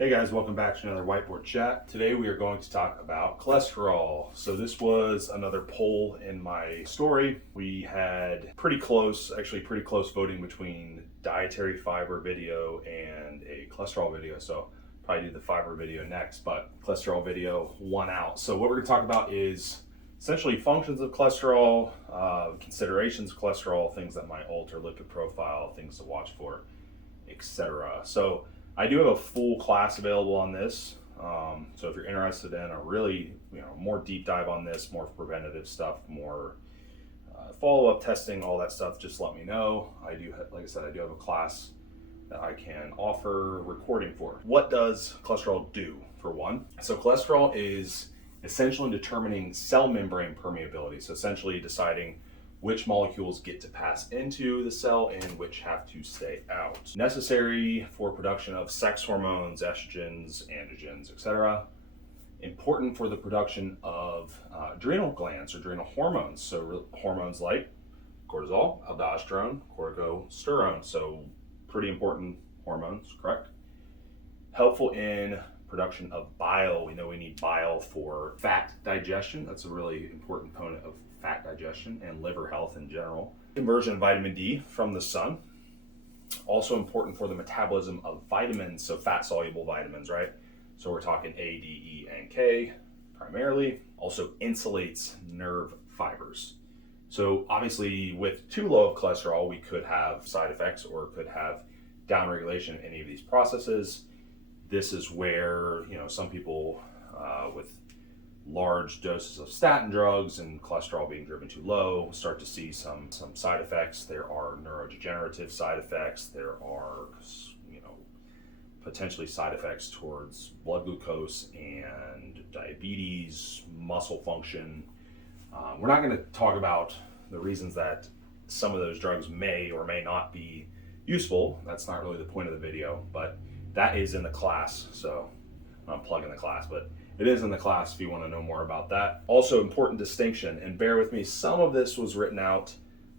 Hey guys, welcome back to another whiteboard chat. Today we are going to talk about cholesterol. So this was another poll in my story. We had pretty close voting between dietary fiber video and a cholesterol video. So probably do the fiber video next, but cholesterol video won out. So what we're gonna talk about is essentially functions of cholesterol, considerations of cholesterol, things that might alter lipid profile, things to watch for, etc. So I do have a full class available on this. So if you're interested in a really, more deep dive on this, more preventative stuff, more follow-up testing, all that stuff, just let me know. Like I said, I do have a class that I can offer recording for. What does cholesterol do, for one? So cholesterol is essential in determining cell membrane permeability. So essentially deciding which molecules get to pass into the cell and which have to stay out. Necessary for production of sex hormones, estrogens, androgens, etc. Important for the production of adrenal glands or adrenal hormones. So hormones like cortisol, aldosterone, corticosterone. So pretty important hormones, correct? Helpful in production of bile. We know we need bile for fat digestion. That's a really important component of fat digestion and liver health in general. Conversion of vitamin D from the sun. Also important for the metabolism of vitamins, so fat soluble vitamins, right? So we're talking A, D, E, and K primarily. Also insulates nerve fibers. So obviously with too low of cholesterol, we could have side effects or could have downregulation of any of these processes. This is where, some people with large doses of statin drugs and cholesterol being driven too low start to see some side effects. There are neurodegenerative side effects. There are, potentially side effects towards blood glucose and diabetes, muscle function. We're not going to talk about the reasons that some of those drugs may or may not be useful. That's not really the point of the video, but that is in the class. So I'm not plugging the class, but it is in the class if you want to know more about that. Also, important distinction, and bear with me, some of this was written out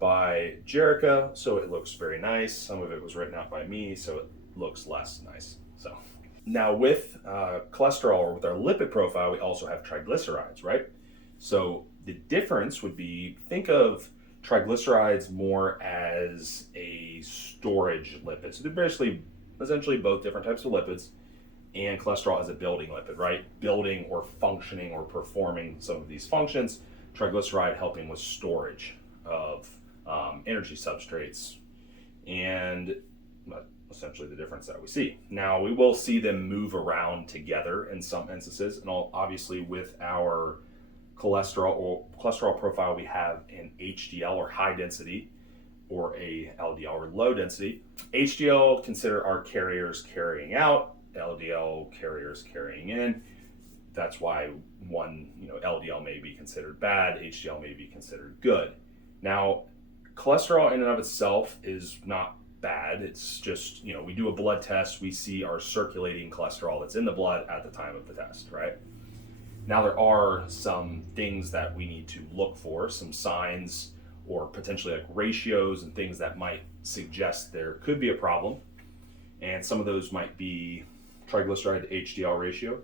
by Jerica, so it looks very nice. Some of it was written out by me, so it looks less nice. So now with cholesterol, or with our lipid profile, we also have triglycerides, right? So the difference would be, think of triglycerides more as a storage lipid. So they're basically, essentially both different types of lipids, and cholesterol as a building lipid, right? Building or functioning or performing some of these functions. Triglyceride helping with storage of energy substrates, and essentially the difference that we see. Now we will see them move around together in some instances, and obviously with our cholesterol profile, we have an HDL or high density, or a LDL or low density. HDL, consider our carriers carrying out, LDL carriers carrying in. That's why one, LDL may be considered bad, HDL may be considered good. Now, cholesterol in and of itself is not bad. It's just, we do a blood test, we see our circulating cholesterol that's in the blood at the time of the test, right? Now there are some things that we need to look for, some signs or potentially like ratios and things that might suggest there could be a problem. And some of those might be triglyceride to HDL ratio.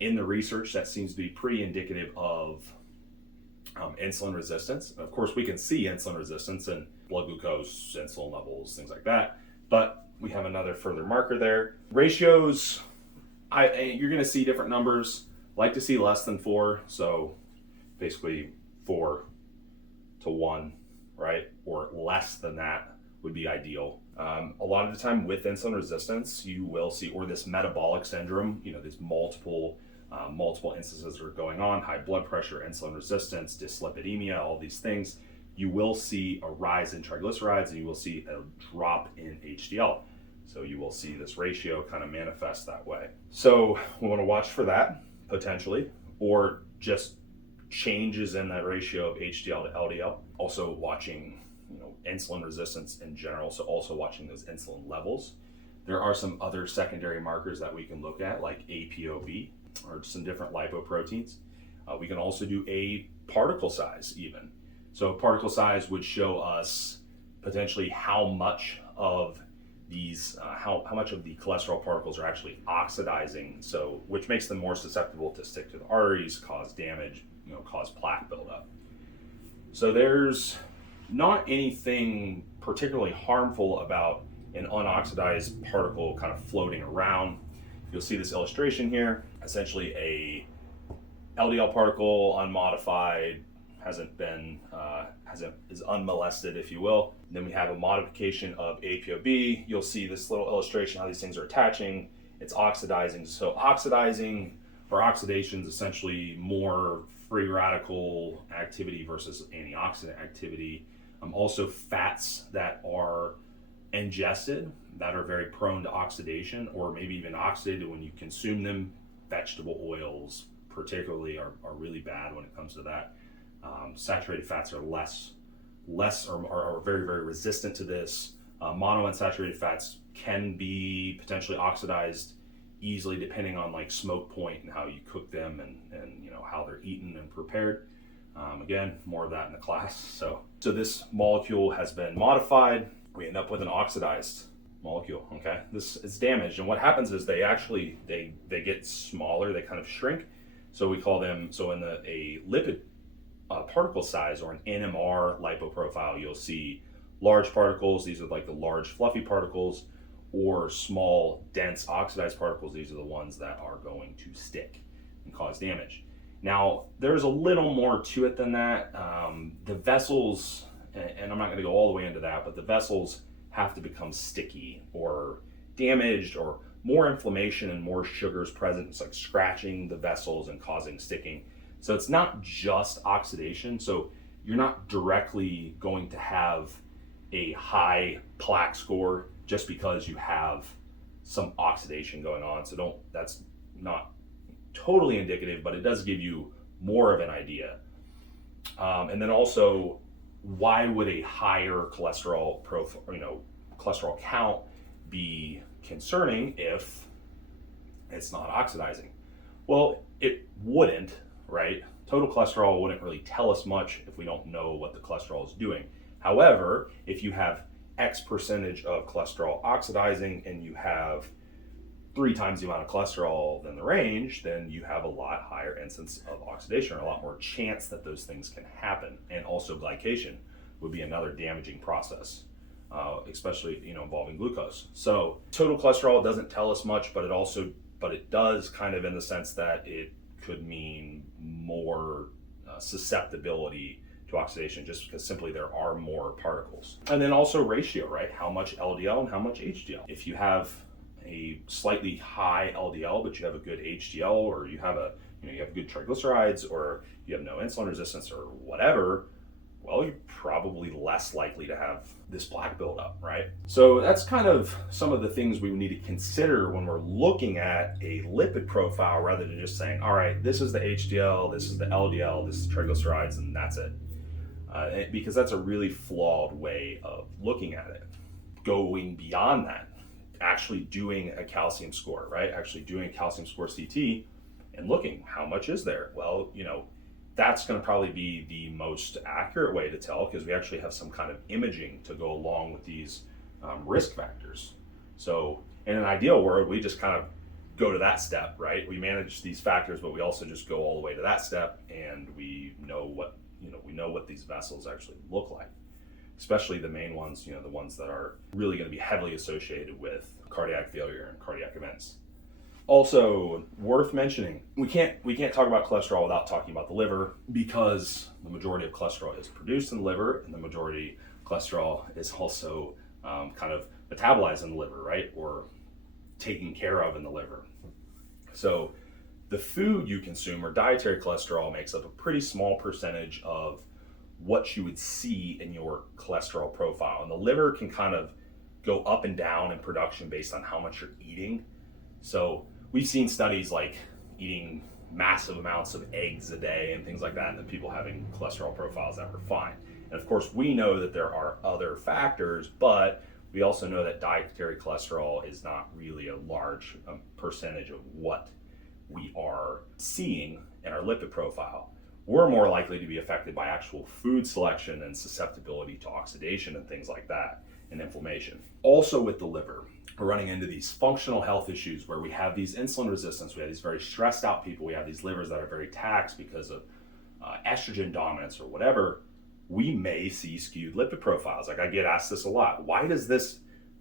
In the research, that seems to be pretty indicative of insulin resistance. Of course, we can see insulin resistance in blood glucose, insulin levels, things like that, but we have another further marker there. Ratios, you're going to see different numbers. Like to see less than 4, so basically 4 to 1, right? Or less than that would be ideal. A lot of the time with insulin resistance, you will see, or this metabolic syndrome, these multiple instances are going on, high blood pressure, insulin resistance, dyslipidemia, all these things, you will see a rise in triglycerides and you will see a drop in HDL. So you will see this ratio kind of manifest that way. So we want to watch for that potentially, or just changes in that ratio of HDL to LDL. Also watching insulin resistance in general, so also watching those insulin levels. There are some other secondary markers that we can look at, like ApoB, or some different lipoproteins. We can also do a particle size even. So particle size would show us potentially how much of these how much of the cholesterol particles are actually oxidizing, so which makes them more susceptible to stick to the arteries, cause damage, cause plaque buildup. So there's not anything particularly harmful about an unoxidized particle kind of floating around. You'll see this illustration here, essentially a LDL particle, unmodified, is unmolested, if you will. And then we have a modification of ApoB. You'll see this little illustration how these things are attaching. It's oxidizing. So oxidizing or oxidation is essentially more free radical activity versus antioxidant activity. Also fats that are ingested that are very prone to oxidation, or maybe even oxidated when you consume them. Vegetable oils particularly are really bad when it comes to that. Saturated fats are less or are very, very resistant to this. Monounsaturated fats can be potentially oxidized easily depending on like smoke point and how you cook them and how they're eaten and prepared. Again, more of that in the class. So this molecule has been modified. We end up with an oxidized molecule. Okay, this is damaged, and what happens is they get smaller. They kind of shrink. So we call them, in a lipid particle size or an NMR lipoprofile, you'll see large particles. These are like the large fluffy particles, or small dense oxidized particles. These are the ones that are going to stick and cause damage. Now, there's a little more to it than that. The vessels, and I'm not going to go all the way into that, but the vessels have to become sticky or damaged, or more inflammation and more sugars present. It's like scratching the vessels and causing sticking. So it's not just oxidation. So you're not directly going to have a high plaque score just because you have some oxidation going on. So that's not totally indicative, but it does give you more of an idea. And then also, why would a higher cholesterol cholesterol count be concerning if it's not oxidizing? Well, it wouldn't, right? Total cholesterol wouldn't really tell us much if we don't know what the cholesterol is doing. However, if you have X percentage of cholesterol oxidizing and you have 3 times the amount of cholesterol than the range, then you have a lot higher incidence of oxidation, or a lot more chance that those things can happen. And also glycation would be another damaging process, especially involving glucose. So total cholesterol doesn't tell us much, but it does kind of in the sense that it could mean more susceptibility to oxidation, just because simply there are more particles. And then also ratio, right? How much LDL and how much HDL. If you have a slightly high LDL, but you have a good HDL, or you have you have good triglycerides, or you have no insulin resistance or whatever, well, you're probably less likely to have this plaque buildup, right? So that's kind of some of the things we need to consider when we're looking at a lipid profile, rather than just saying, all right, this is the HDL, this is the LDL, this is triglycerides, and that's it. Because that's a really flawed way of looking at it. Going beyond that, actually doing a calcium score, right? Actually doing a calcium score CT and looking, how much is there? Well, that's going to probably be the most accurate way to tell, because we actually have some kind of imaging to go along with these risk factors. So in an ideal world, we just kind of go to that step, right? We manage these factors, but we also just go all the way to that step, and we know what these vessels actually look like, especially the main ones, the ones that are really going to be heavily associated with cardiac failure and cardiac events. Also worth mentioning, we can't talk about cholesterol without talking about the liver, because the majority of cholesterol is produced in the liver, and the majority of cholesterol is also kind of metabolized in the liver, right? Or taken care of in the liver. So the food you consume, or dietary cholesterol, makes up a pretty small percentage of what you would see in your cholesterol profile. And the liver can kind of go up and down in production based on how much you're eating. So we've seen studies like eating massive amounts of eggs a day and things like that, and people having cholesterol profiles that were fine. And of course, we know that there are other factors, but we also know that dietary cholesterol is not really a large percentage of what we are seeing in our lipid profile. We're more likely to be affected by actual food selection and susceptibility to oxidation and things like that. and inflammation. Also with the liver, we're running into these functional health issues where we have these insulin resistance, we have these very stressed out people, we have these livers that are very taxed because of estrogen dominance or whatever. We may see skewed lipid profiles. Like I get asked this a lot. Why does this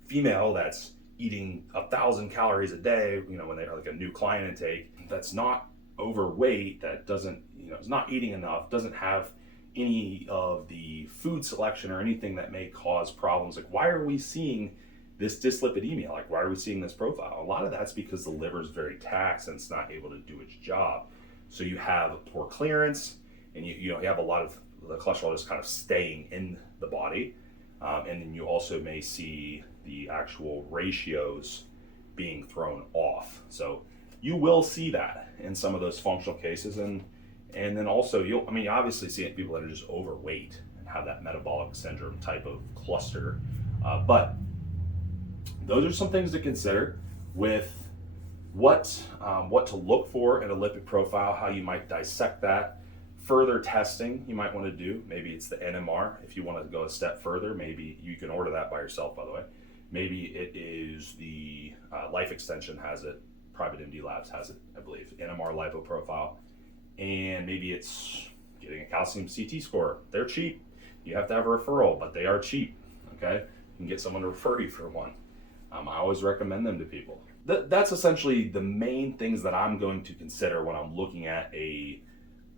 female that's eating 1,000 calories a day, when they are like a new client intake, that's not overweight, that doesn't, is not eating enough, doesn't have any of the food selection or anything that may cause problems. Like, why are we seeing this dyslipidemia? Like, why are we seeing this profile? A lot of that's because the liver is very taxed and it's not able to do its job. So you have poor clearance, and you have a lot of the cholesterol just kind of staying in the body. And then you also may see the actual ratios being thrown off. So you will see that in some of those functional cases. And then also you obviously see it, people that are just overweight and have that metabolic syndrome type of cluster. But those are some things to consider with what to look for in a lipid profile, how you might dissect that. Further testing you might want to do. Maybe it's the NMR. If you want to go a step further, maybe you can order that by yourself, by the way. Maybe it is the Life Extension has it, Private MD Labs has it, I believe, NMR lipo profile. And maybe it's getting a calcium CT score. They're cheap. You have to have a referral, but they are cheap, okay? You can get someone to refer you for one. I always recommend them to people. That's essentially the main things that I'm going to consider when I'm looking at a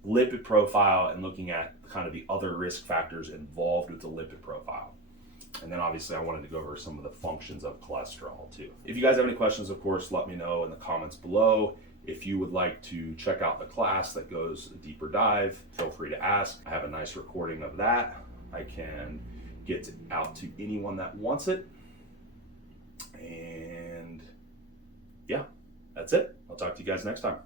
lipid profile and looking at kind of the other risk factors involved with the lipid profile. And then obviously I wanted to go over some of the functions of cholesterol too. If you guys have any questions, of course, let me know in the comments below. If you would like to check out the class that goes a deeper dive, feel free to ask. I have a nice recording of that. I can get out to anyone that wants it. And yeah, that's it. I'll talk to you guys next time.